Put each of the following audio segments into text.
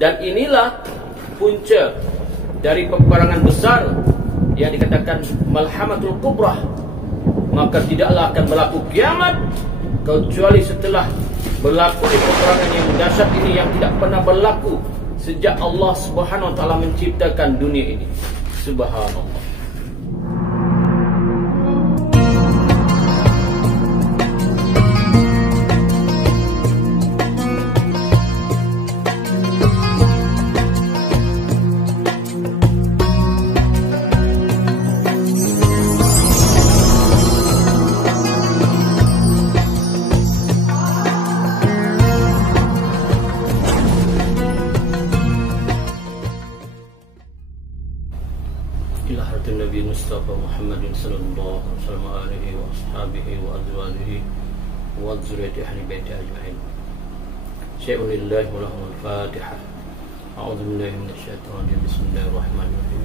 Dan inilah punca dari peperangan besar yang dikatakan Malhamatul Kubrah. Maka tidaklah akan berlaku kiamat kecuali setelah berlaku peperangan yang dahsyat ini, yang tidak pernah berlaku sejak Allah Subhanahu wa taala menciptakan dunia ini. Subhanallah. Ila haratin Nabi Mustafa Muhammadin sallallahu alaihi wasallam alihi wa ashabihi wa azwajihi wa dzurriyyati ahli baiti ajma'in. Syai'un lillahi wa lahumul Fatihah. A'udzu billahi minasy syaithanir rajim. Bismillahirrahmanirrahim.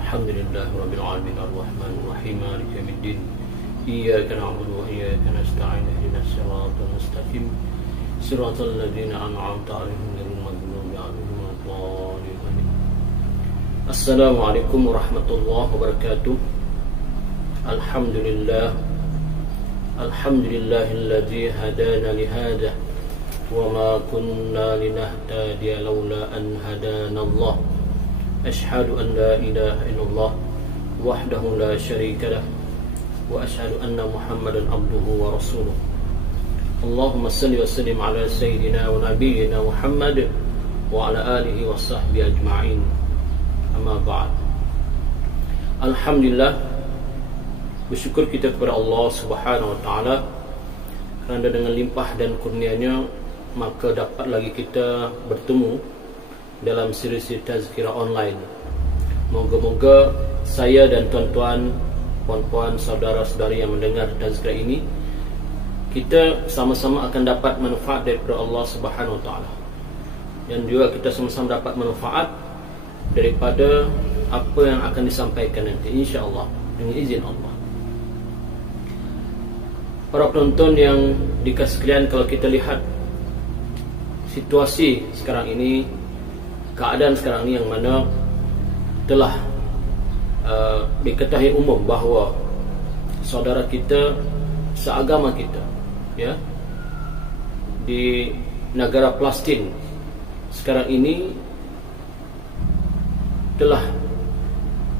Alhamdulillahi rabbil alamin arrahmanir rahim maliki yaumiddin. Iyyaka na'budu wa iyyaka nasta'in. Ihdinas siratal mustaqim. Siratal ladzina an'amta 'alaihim ghairil maghdubi 'alaihim waladdallin. Assalamualaikum warahmatullahi wabarakatuh. Alhamdulillah. Alhamdulillahilladzi hadana lihada wa ma kunna linahtadiya laula an hadana Allah. Ashhadu an la ilaha illallah wahdahu la syarika lah wa ashhadu anna Muhammadan abduhu wa rasuluh. Allahumma salli wa sallim ala sayyidina wa nabiyyina Muhammad wa ala alihi wa sahbihi ajma'in. Amma ba'd. Alhamdulillah, bersyukur kita kepada Allah Subhanahu wa taala kerana dengan limpah dan kurnia-Nya maka dapat lagi kita bertemu dalam siri tazkirah online. Moga-moga saya dan tuan-tuan, puan-puan, saudara-saudari yang mendengar tazkirah ini, kita sama-sama akan dapat manfaat daripada Allah Subhanahu wa taala, dan juga kita sama-sama dapat manfaat daripada apa yang akan disampaikan nanti, insya-Allah, dengan izin Allah. Para penonton yang dikasih sekalian, kalau kita lihat situasi sekarang ini, keadaan sekarang ini yang mana telah diketahui umum bahawa saudara kita seagama kita, ya, di negara Palestin sekarang ini telah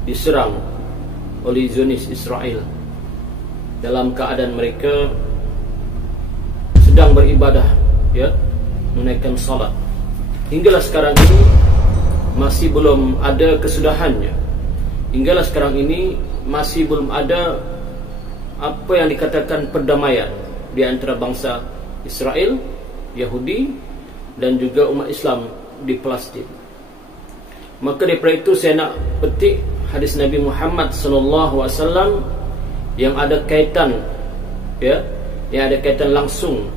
diserang oleh Zionis Israel dalam keadaan mereka sedang beribadah, ya, menunaikan salat. Hinggalah sekarang ini masih belum ada kesudahannya. Hinggalah sekarang ini masih belum ada apa yang dikatakan perdamaian di antara bangsa Israel, Yahudi, dan juga umat Islam di Palestin. Maka daripada itu saya nak petik hadis Nabi Muhammad sallallahu alaihi wasallam yang ada kaitan, ya, yang ada kaitan langsung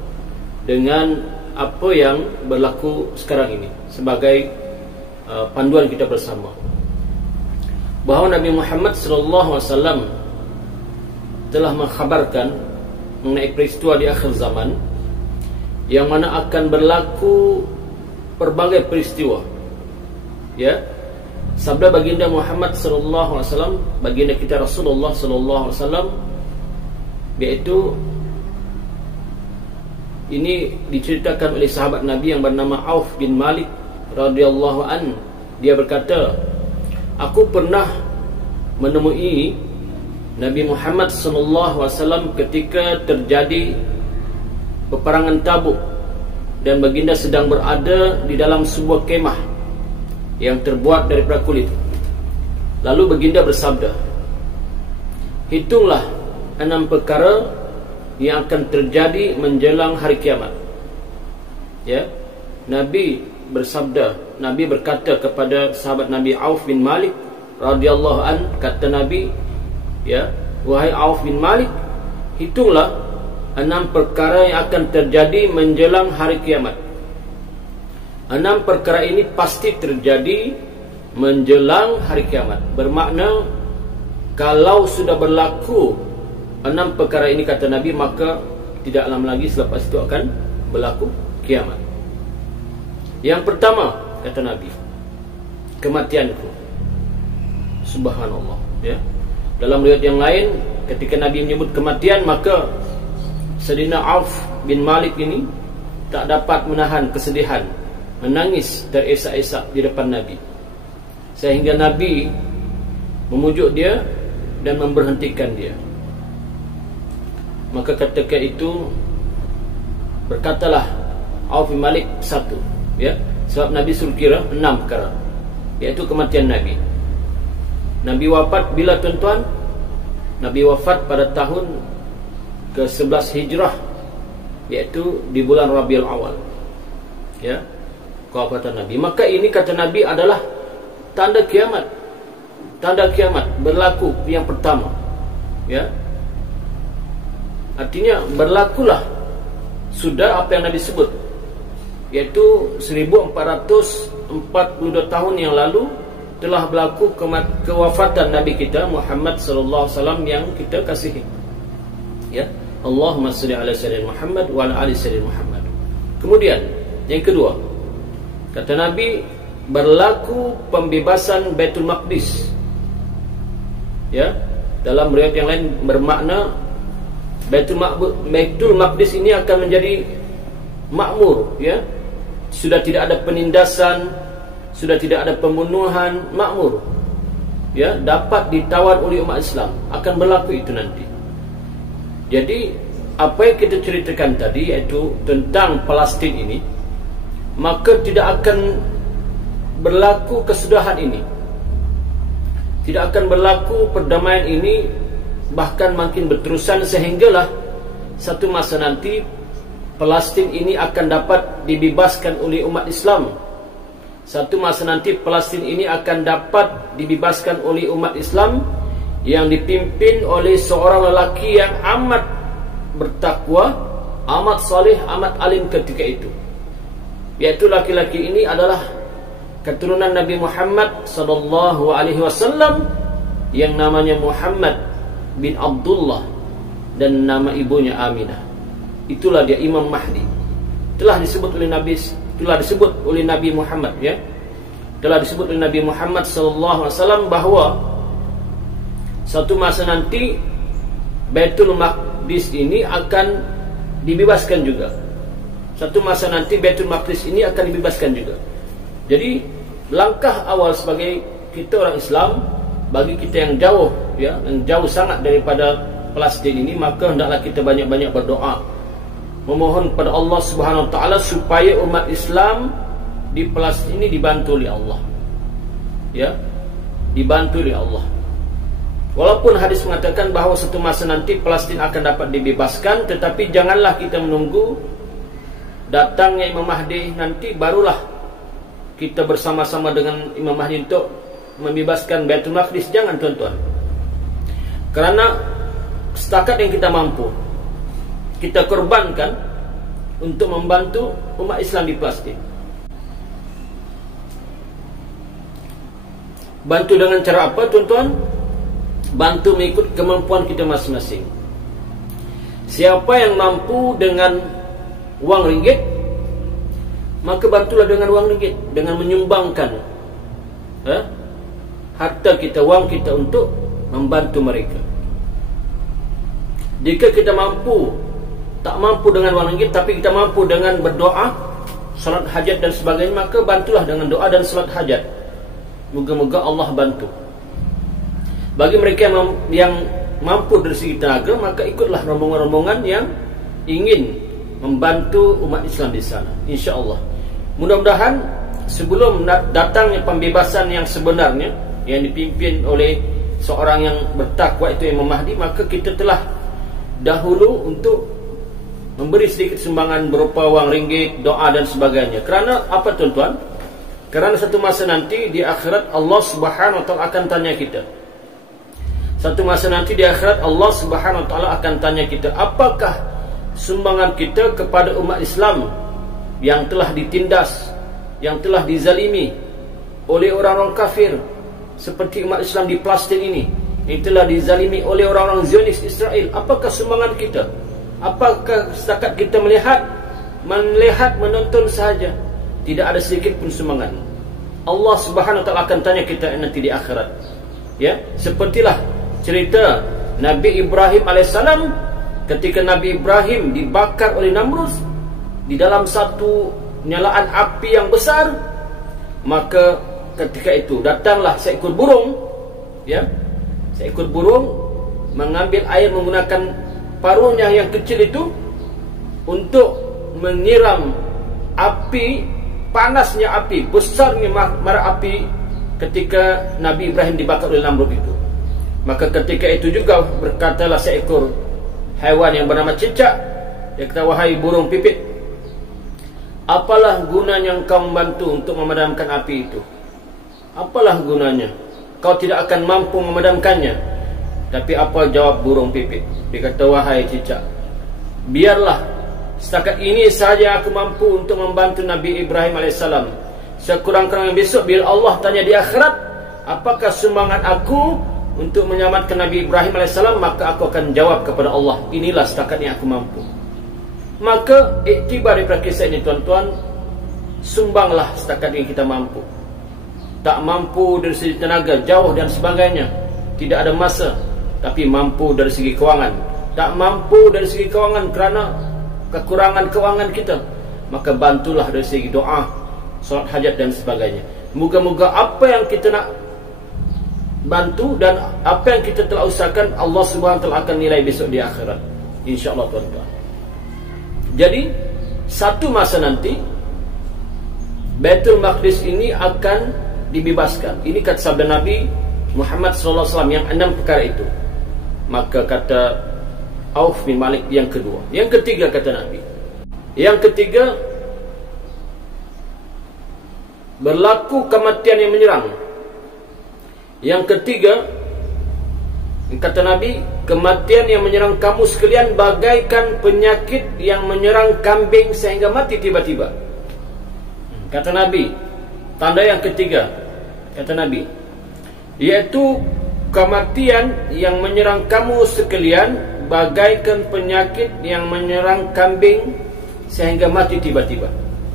dengan apa yang berlaku sekarang ini sebagai panduan kita bersama. Bahawa Nabi Muhammad sallallahu alaihi wasallam telah mengkhabarkan mengenai peristiwa di akhir zaman yang mana akan berlaku pelbagai peristiwa, ya. Sabda baginda Muhammad sallallahu alaihi wasallam, baginda kita Rasulullah sallallahu alaihi wasallam, iaitu ini diceritakan oleh sahabat Nabi yang bernama Auf bin Malik radhiyallahu an. Dia berkata, aku pernah menemui Nabi Muhammad sallallahu alaihi wasallam ketika terjadi peperangan Tabuk, dan baginda sedang berada di dalam sebuah kemah yang terbuat daripada kulit. Lalu baginda bersabda, hitunglah 6 perkara yang akan terjadi menjelang hari kiamat. Ya, Nabi bersabda, Nabi berkata kepada sahabat Nabi Auf bin Malik radhiyallahu an, kata Nabi, ya, wahai Auf bin Malik, hitunglah 6 perkara yang akan terjadi menjelang hari kiamat. 6 perkara ini pasti terjadi menjelang hari kiamat. Bermakna kalau sudah berlaku 6 perkara ini, kata Nabi, maka tidak lama lagi selepas itu akan berlaku kiamat. Yang pertama, kata Nabi, kematianku. Subhanallah, ya. Dalam riwayat yang lain, ketika Nabi menyebut kematian, maka Sayyidina Auf bin Malik ini tak dapat menahan kesedihan, menangis terisak-isak di depan Nabi, sehingga Nabi memujuk dia dan memberhentikan dia. Maka ketika itu berkatalah Auf bin Malik satu, ya, sebab Nabi suruh kira 6 perkara, iaitu kematian Nabi. Nabi wafat bila tuan-tuan? Nabi wafat pada tahun ke-11 Hijrah, iaitu di bulan Rabiul Awal, ya, kewafatan Nabi. Maka ini kata Nabi adalah tanda kiamat. Tanda kiamat berlaku yang pertama, ya. Artinya berlakulah sudah apa yang Nabi sebut, yaitu 1442 tahun yang lalu telah berlaku kewafatan Nabi kita Muhammad sallallahu alaihi wasallam yang kita kasihi, ya. Allahumma shalli ala sayyidina Muhammad wa ala ali sayyidina Muhammad. Kemudian yang kedua, kata Nabi, berlaku pembebasan Baitul Maqdis, ya. Dalam riwayat yang lain bermakna Baitul Maqdis ini akan menjadi makmur, ya. Sudah tidak ada penindasan, sudah tidak ada pembunuhan, makmur, ya, dapat ditawan oleh umat Islam. Akan berlaku itu nanti. Jadi apa yang kita ceritakan tadi, iaitu tentang Palestin ini, maka tidak akan berlaku kesudahan ini, tidak akan berlaku perdamaian ini, bahkan makin berterusan, sehinggalah satu masa nanti Palestin ini akan dapat dibebaskan oleh umat Islam. Satu masa nanti Palestin ini akan dapat dibebaskan oleh umat Islam yang dipimpin oleh seorang lelaki yang amat bertakwa, amat saleh, amat alim ketika itu. Yaitu laki-laki ini adalah keturunan Nabi Muhammad sallallahu alaihi wasallam yang namanya Muhammad bin Abdullah dan nama ibunya Aminah. Itulah dia Imam Mahdi. Telah disebut oleh Nabi Muhammad, ya. Telah disebut oleh Nabi Muhammad sallallahu alaihi wasallam bahwa satu masa nanti Baitul Maqdis ini akan dibebaskan juga. Satu masa nanti Baitul Maqdis ini akan dibebaskan juga. Jadi langkah awal sebagai kita orang Islam, bagi kita yang jauh, ya, yang jauh sangat daripada Palestin ini, maka hendaklah kita banyak-banyak berdoa, memohon kepada Allah Subhanahu wa taala supaya umat Islam di Palestin ini dibantu oleh Allah, ya, dibantu oleh Allah. Walaupun hadis mengatakan bahawa satu masa nanti Palestin akan dapat dibebaskan, tetapi janganlah kita menunggu datangnya Imam Mahdi nanti barulah kita bersama-sama dengan Imam Mahdi untuk membebaskan Baitul Maqdis. Jangan, tuan-tuan. Kerana setakat yang kita mampu, kita korbankan untuk membantu umat Islam di Palestin. Bantu dengan cara apa, tuan-tuan? Bantu mengikut kemampuan kita masing-masing. Siapa yang mampu dengan wang ringgit, maka bantulah dengan wang ringgit, dengan menyumbangkan harta kita, wang kita, untuk membantu mereka. Jika kita tak mampu dengan wang ringgit, tapi kita mampu dengan berdoa, salat hajat dan sebagainya, maka bantulah dengan doa dan salat hajat. Moga-moga Allah bantu. Bagi mereka yang mampu dari segi tenaga, maka ikutlah rombongan-rombongan yang ingin membantu umat Islam di sana, insya-Allah. Mudah-mudahan sebelum datangnya pembebasan yang sebenarnya, yang dipimpin oleh seorang yang bertakwa, itu Imam Mahdi, maka kita telah dahulu untuk memberi sedikit sumbangan berupa wang ringgit, doa dan sebagainya. Kerana apa, tuan-tuan? Kerana satu masa nanti di akhirat Allah Subhanahu wa taala akan tanya kita. Satu masa nanti di akhirat Allah Subhanahu wa taala akan tanya kita, apakah sumbangan kita kepada umat Islam yang telah ditindas, yang telah dizalimi oleh orang-orang kafir, seperti umat Islam di Palestin ini, yang telah dizalimi oleh orang-orang Zionis Israel. Apakah sumbangan kita? Apakah setakat kita melihat, menonton sahaja, tidak ada sedikit pun sumbangan? Allah Subhanahu wa taala akan tanya kita nanti di akhirat. Ya, sepertilah cerita Nabi Ibrahim alaihissalam ketika Nabi Ibrahim dibakar oleh Namrud di dalam satu nyalaan api yang besar. Maka ketika itu datanglah seekor burung, ya, seekor burung mengambil air menggunakan paruhnya yang kecil itu untuk menyiram api, panasnya api, besarnya bara api ketika Nabi Ibrahim dibakar oleh Namrud itu. Maka ketika itu juga berkatalah seekor haiwan yang bernama cicak, dia kata, wahai burung pipit, apalah gunanya engkau membantu untuk memadamkan api itu? Apalah gunanya? Kau tidak akan mampu memadamkannya. Tapi apa jawab burung pipit? Dia kata, wahai cicak, biarlah setakat ini saja aku mampu untuk membantu Nabi Ibrahim alaihissalam. Sekurang-kurangnya besok bila Allah tanya di akhirat, apakah sumbangan aku untuk menyelamatkan Nabi Ibrahim alaihissalam, maka aku akan jawab kepada Allah, inilah setakat yang aku mampu. Maka iktibar daripada kisah ini tuan-tuan, sumbanglah setakat yang kita mampu. Tak mampu dari segi tenaga, jauh dan sebagainya, tidak ada masa. Tapi mampu dari segi kewangan. Tak mampu dari segi kewangan kerana kekurangan kewangan kita, maka bantulah dari segi doa, solat hajat dan sebagainya. Moga-moga apa yang kita nak bantu dan apa yang kita telah usahakan, Allah Subhanahu wa taala akan nilai besok di akhirat, insya-Allah tuan-tuan. Jadi satu masa nanti Baitul Maqdis ini akan dibebaskan. Ini kata sabda Nabi Muhammad sallallahu alaihi wasallam yang 6 perkara itu. Maka kata Auf bin Malik yang kedua. Yang ketiga kata Nabi, yang ketiga, berlaku kematian yang menyerang. Yang ketiga kata Nabi, kematian yang menyerang kamu sekalian bagaikan penyakit yang menyerang kambing sehingga mati tiba-tiba. Kata Nabi, tanda yang ketiga kata Nabi, yaitu kematian yang menyerang kamu sekalian bagaikan penyakit yang menyerang kambing sehingga mati tiba-tiba.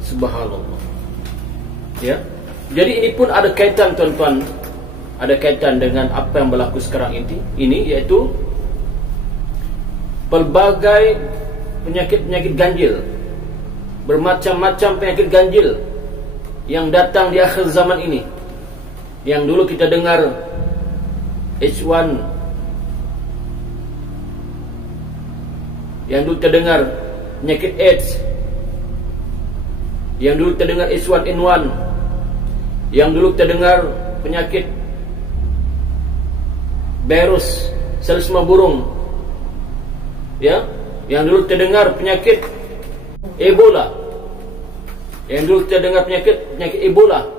Subhanallah. Ya. Jadi ini pun ada kaitan tuan-tuan, ada kaitan dengan apa yang berlaku sekarang ini yaitu pelbagai penyakit-penyakit ganjil, bermacam-macam penyakit ganjil yang datang di akhir zaman ini. Yang dulu kita dengar H1, yang dulu terdengar penyakit AIDS, yang dulu terdengar H1N1, yang dulu terdengar penyakit virus selesema burung, ya, yang dulu terdengar penyakit Ebola, yang dulu terdengar penyakit Ebola.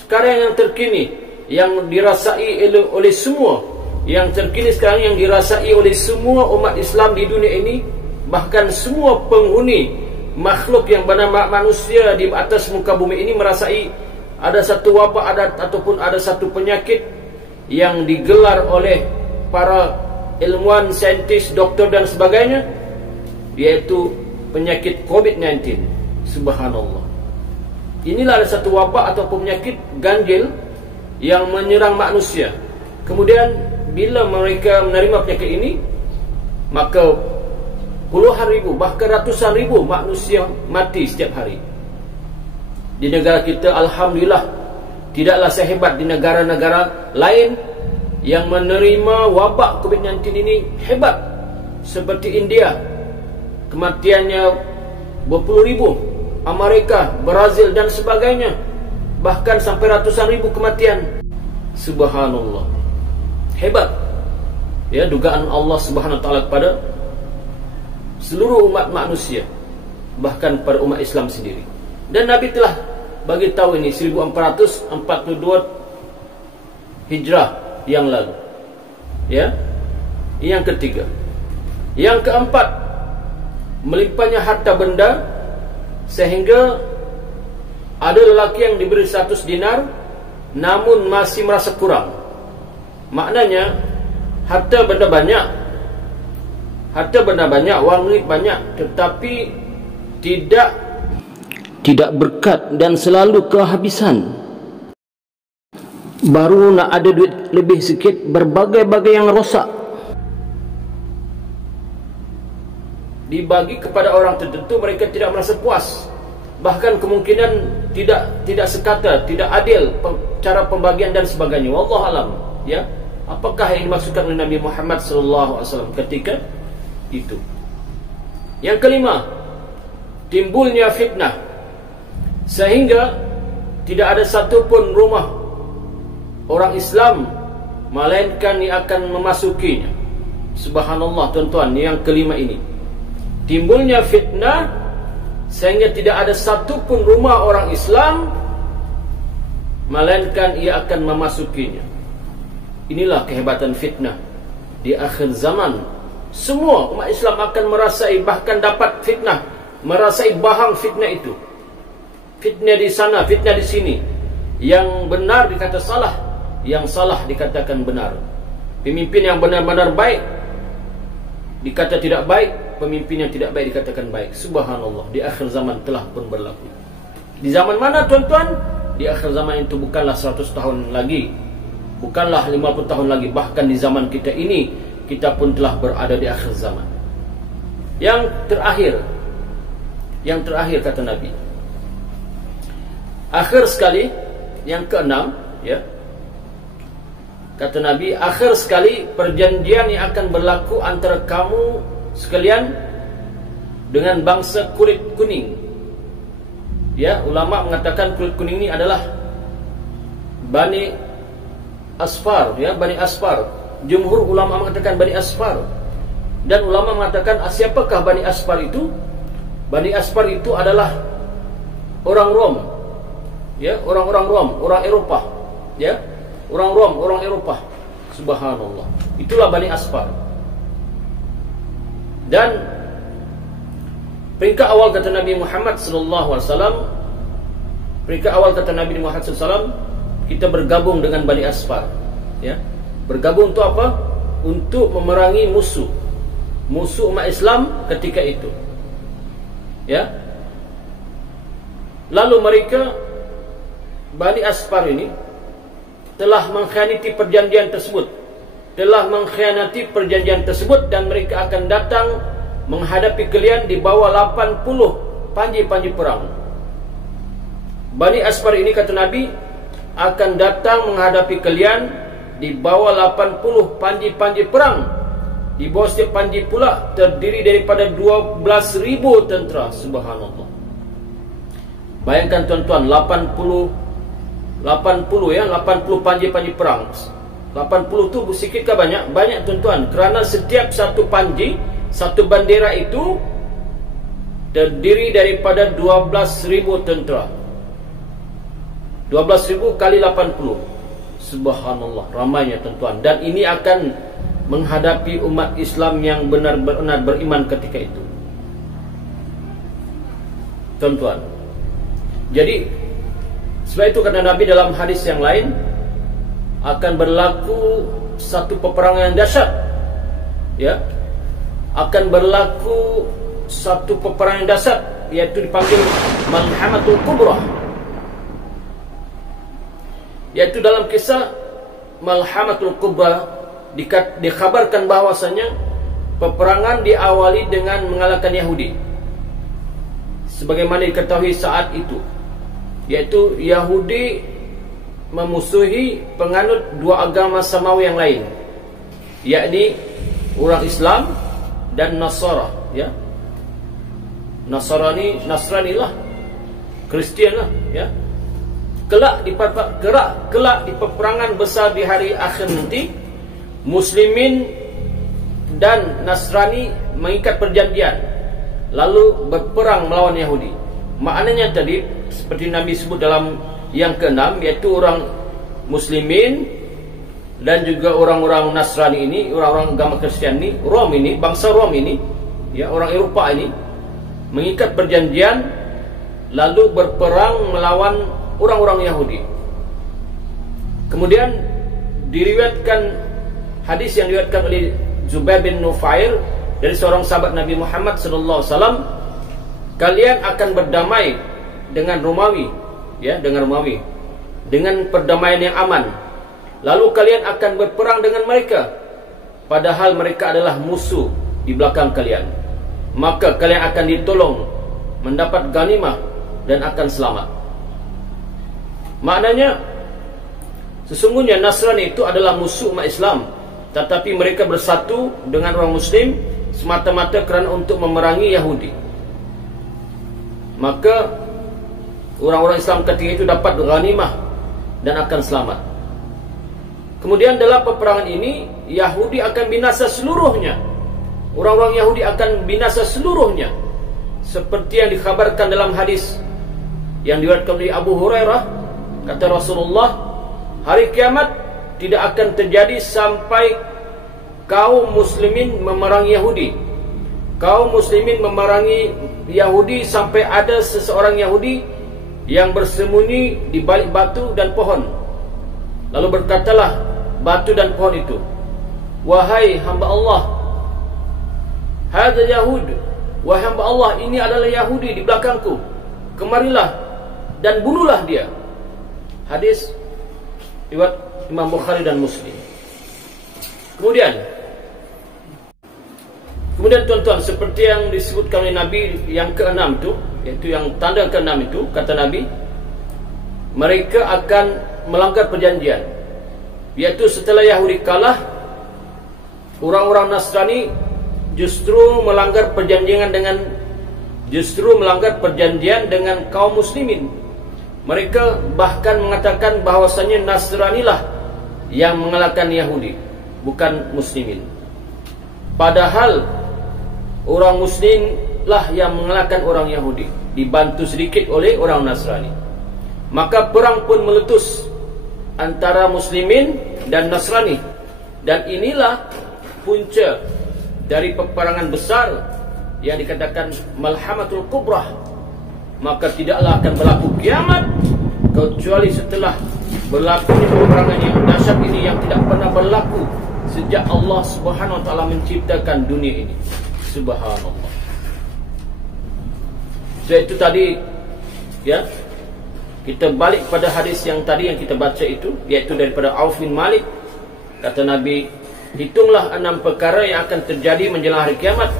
Sekarang yang terkini, yang dirasai oleh semua, yang terkini sekarang yang dirasai oleh semua umat Islam di dunia ini, bahkan semua penghuni makhluk yang bernama manusia di atas muka bumi ini merasai ada satu wabak ataupun ada satu penyakit yang digelar oleh para ilmuwan, saintis, doktor dan sebagainya, yaitu penyakit COVID-19. Subhanallah. Inilah ada satu wabak ataupun penyakit ganjil yang menyerang manusia. Kemudian bila mereka menerima penyakit ini, maka puluhan ribu bahkan ratusan ribu manusia mati setiap hari. Di negara kita alhamdulillah tidaklah sehebat di negara-negara lain yang menerima wabak COVID-19 ini hebat. Seperti India, kematiannya berpuluh ribu, Amerika, Brazil dan sebagainya, bahkan sampai ratusan ribu kematian. Subhanallah. Hebat. Ya, dugaan Allah Subhanahu wa taala kepada seluruh umat manusia, bahkan pada umat Islam sendiri. Dan Nabi telah bagi tahu ini 1442 Hijrah yang lalu. Ya. Yang ketiga. Yang keempat, melimpahnya harta benda sehingga ada lelaki yang diberi 100 dinar namun masih merasa kurang. Maknanya harta benda banyak, wang duit banyak, tetapi tidak berkat dan selalu kehabisan. baru nak ada duit lebih sikit, berbagai-bagai yang rosak dibagi kepada orang tertentu, mereka tidak merasa puas, bahkan kemungkinan tidak sekata, tidak adil cara pembagian dan sebagainya. Wallahu alam, ya. Apakah yang dimaksudkan oleh Nabi Muhammad SAW ketika itu? Yang kelima, timbulnya fitnah sehingga tidak ada satupun rumah orang Islam melainkan yang akan memasukinya. Subhanallah tuan-tuan, yang kelima ini, timbulnya fitnah sehingga tidak ada satupun rumah orang Islam melainkan ia akan memasukinya. Inilah kehebatan fitnah di akhir zaman. Semua umat Islam akan merasai, bahkan dapat fitnah, merasai bahang fitnah itu. Fitnah di sana, fitnah di sini. Yang benar dikata salah, yang salah dikatakan benar. Pemimpin yang benar-benar baik dikata tidak baik, pemimpin yang tidak baik dikatakan baik. Subhanallah, di akhir zaman telah pun berlaku. Di zaman mana tuan-tuan? Di akhir zaman itu bukanlah 100 tahun lagi, bukanlah 50 tahun lagi, bahkan di zaman kita ini, kita pun telah berada di akhir zaman. Yang terakhir kata Nabi, akhir sekali, yang keenam, ya, kata Nabi, akhir sekali perjanjian yang akan berlaku antara kamu sekalian dengan bangsa kulit kuning. Ya, ulama mengatakan kulit kuning ini adalah Bani Asfar, ya, Bani Asfar. Jumhur ulama mengatakan Bani Asfar. Dan ulama mengatakan, siapakah Bani Asfar itu? Bani Asfar itu adalah orang Rom, ya, orang-orang Rom, orang Eropah, ya, orang Rom, orang Eropah. Subhanallah, itulah Bani Asfar. Dan peringkat awal kata Nabi Muhammad SAW, peringkat awal kata Nabi Muhammad SAW, kita bergabung dengan Bani Asfar, ya. Bergabung untuk apa? Untuk memerangi musuh umat Islam ketika itu, ya. Lalu mereka, Bani Asfar ini, telah mengkhianati perjanjian tersebut, dan mereka akan datang menghadapi kalian di bawah 80 panji-panji perang. Bani Asfar ini kata Nabi akan datang menghadapi kalian di bawah 80 panji-panji perang. Di bawah setiap panji pula terdiri daripada 12.000 tentera. Subhanallah. Bayangkan tuan-tuan, 80 ya, 80 panji-panji perang. 80 tu sedikit ke banyak? Banyak tuan-tuan, kerana setiap satu panji, satu bandera itu terdiri daripada 12.000 tentera. 12.000 kali 80. Subhanallah, ramainya tuan-tuan. Dan ini akan menghadapi umat Islam yang benar-benar beriman ketika itu, tuan-tuan. Jadi sebab itu kata Nabi dalam hadis yang lain, akan berlaku satu peperangan yang dahsyat, ya. Akan berlaku satu peperangan yang dahsyat, yaitu dipanggil Malhamatul Kubra. Yaitu dalam kisah Malhamatul Kubra dikhabarkan bahwasanya peperangan diawali dengan mengalahkan Yahudi, sebagaimana diketahui saat itu, yaitu Yahudi memusuhi penganut dua agama samawi yang lain, yakni orang Islam dan Nasara, ya. Nasrani lah, Kristian lah, ya. Kelak di peperangan besar di hari akhir nanti, Muslimin dan Nasrani mengikat perjanjian lalu berperang melawan Yahudi. Maknanya tadi seperti Nabi sebut dalam yang keenam, yaitu orang Muslimin dan juga orang-orang Nasrani ini, orang-orang agama Kristian ini, Rom ini, bangsa Rom ini, ya, orang Eropah ini, mengikat perjanjian lalu berperang melawan orang-orang Yahudi. Kemudian diriwayatkan hadis yang diriwayatkan oleh Zubair bin Nufair dari seorang sahabat Nabi Muhammad SAW, kalian akan berdamai dengan Romawi, ya, dengan Romawi, dengan perdamaian yang aman. lalu kalian akan berperang dengan mereka, padahal mereka adalah musuh di belakang kalian. Maka kalian akan ditolong, mendapat ghanimah, dan akan selamat. Maknanya, sesungguhnya Nasrani itu adalah musuh umat Islam, tetapi mereka bersatu dengan orang Muslim semata-mata kerana untuk memerangi Yahudi. Maka orang-orang Islam ketika itu dapat ghanimah dan akan selamat. Kemudian dalam peperangan ini, Yahudi akan binasa seluruhnya. Orang-orang Yahudi akan binasa seluruhnya, seperti yang dikhabarkan dalam hadis yang diriwayatkan oleh Abu Hurairah. Kata Rasulullah, hari kiamat tidak akan terjadi sampai kaum muslimin memerangi Yahudi. Kaum muslimin memerangi Yahudi sampai ada seseorang Yahudi yang bersembunyi di balik batu dan pohon. Lalu berkatalah batu dan pohon itu, wahai hamba Allah, hadza Yahud, wahai hamba Allah, ini adalah Yahudi di belakangku, kemarilah dan bunuhlah dia. Hadis riwayat Imam Bukhari dan Muslim. Kemudian tuan-tuan, seperti yang disebutkan oleh Nabi yang ke-6 itu, iaitu yang tanda ke-6 itu, kata Nabi, mereka akan melanggar perjanjian, iaitu setelah Yahudi kalah, orang-orang Nasrani justru melanggar perjanjian dengan kaum muslimin. Mereka bahkan mengatakan bahawasanya Nasrani lah yang mengalahkan Yahudi, bukan muslimin. Padahal orang muslim lah yang mengalahkan orang Yahudi, dibantu sedikit oleh orang Nasrani. Maka perang pun meletus antara muslimin dan Nasrani, dan inilah punca dari peperangan besar yang dikatakan Malhamatul Kubrah. Maka tidaklah akan berlaku kiamat kecuali setelah berlakunya peperangan yang dahsyat ini, yang tidak pernah berlaku sejak Allah Subhanahu wa taala menciptakan dunia ini. Subhanallah. So itu tadi, ya, kita balik pada hadis yang tadi yang kita baca itu, iaitu daripada Auf bin Malik. Kata Nabi, hitunglah 6 perkara yang akan terjadi menjelang hari kiamat.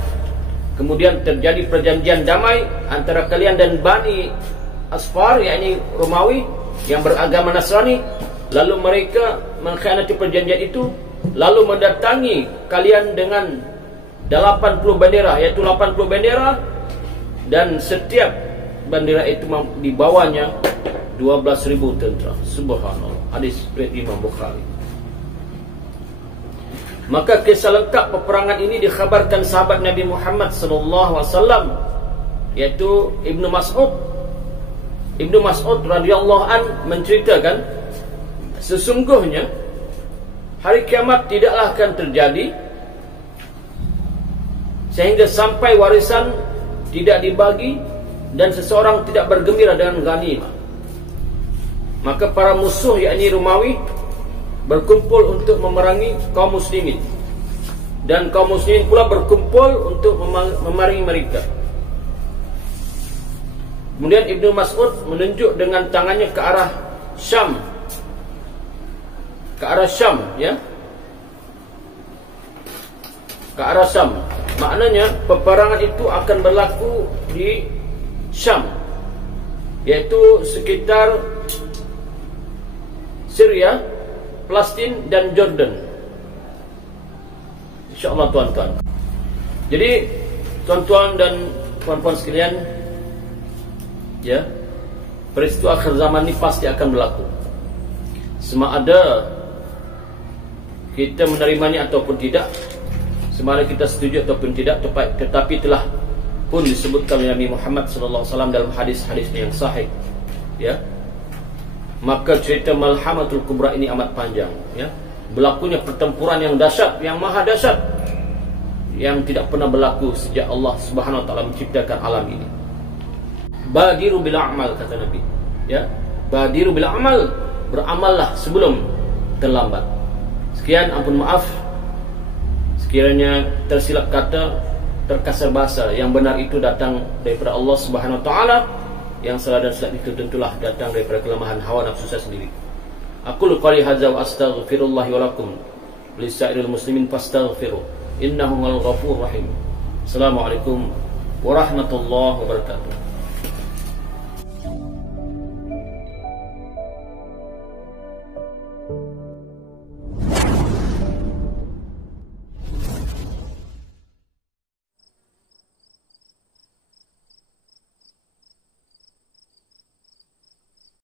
Kemudian terjadi perjanjian damai antara kalian dan Bani Asfar, yakni Romawi yang beragama Nasrani. Lalu mereka mengkhianati perjanjian itu, lalu mendatangi kalian dengan 80 bendera, iaitu 80 bendera, dan setiap bendera itu dibawanya 12,000 tentera. Subhanallah. Hadis riwayat Imam Bukhari. Maka kisah lengkap peperangan ini dikhabarkan sahabat Nabi Muhammad SAW, yaitu Ibnu Mas'ud. Ibnu Mas'ud radhiyallahu an menceritakan, sesungguhnya hari kiamat tidaklah akan terjadi sehingga sampai warisan tidak dibagi dan seseorang tidak bergembira dengan ghanimah. Maka para musuh, yakni Romawi, berkumpul untuk memerangi kaum muslimin, dan kaum muslimin pula berkumpul untuk memerangi mereka. Kemudian Ibnu Mas'ud menunjuk dengan tangannya ke arah Syam, ya, ke arah Syam. Maknanya peperangan itu akan berlaku di Syam, yaitu sekitar Syria, Palestin dan Jordan. InsyaAllah tuan-tuan. Jadi tuan-tuan dan puan-puan sekalian, ya, peristiwa akhir zaman ini pasti akan berlaku. Sama ada kita menerimanya ataupun tidak, sama ada kita setuju ataupun tidak, tetapi telah pun disebutkan oleh Nabi Muhammad SAW dalam hadis-hadisnya yang sahih, ya. Maka cerita Malhamatul Kubra ini amat panjang, ya. Berlakunya pertempuran yang dahsyat, yang maha dahsyat, yang tidak pernah berlaku sejak Allah Subhanahu wa taala menciptakan alam ini. Badiru bil a'mal, kata Nabi, ya. Badiru bil a'mal, beramallah sebelum terlambat. Sekian, ampun maaf sekiranya tersilap kata, terkasar bahasa. Yang benar itu datang daripada Allah Subhanahu wa taala. Yang salah dan silap itu tentulah datang daripada kelemahan hawa nafsu saya sendiri. Aqul qali hadza wa astaghfirullah wa lakum lisairil muslimin fastaghfiru innahu al ghafurur rahim. Assalamualaikum warahmatullahi wabarakatuh.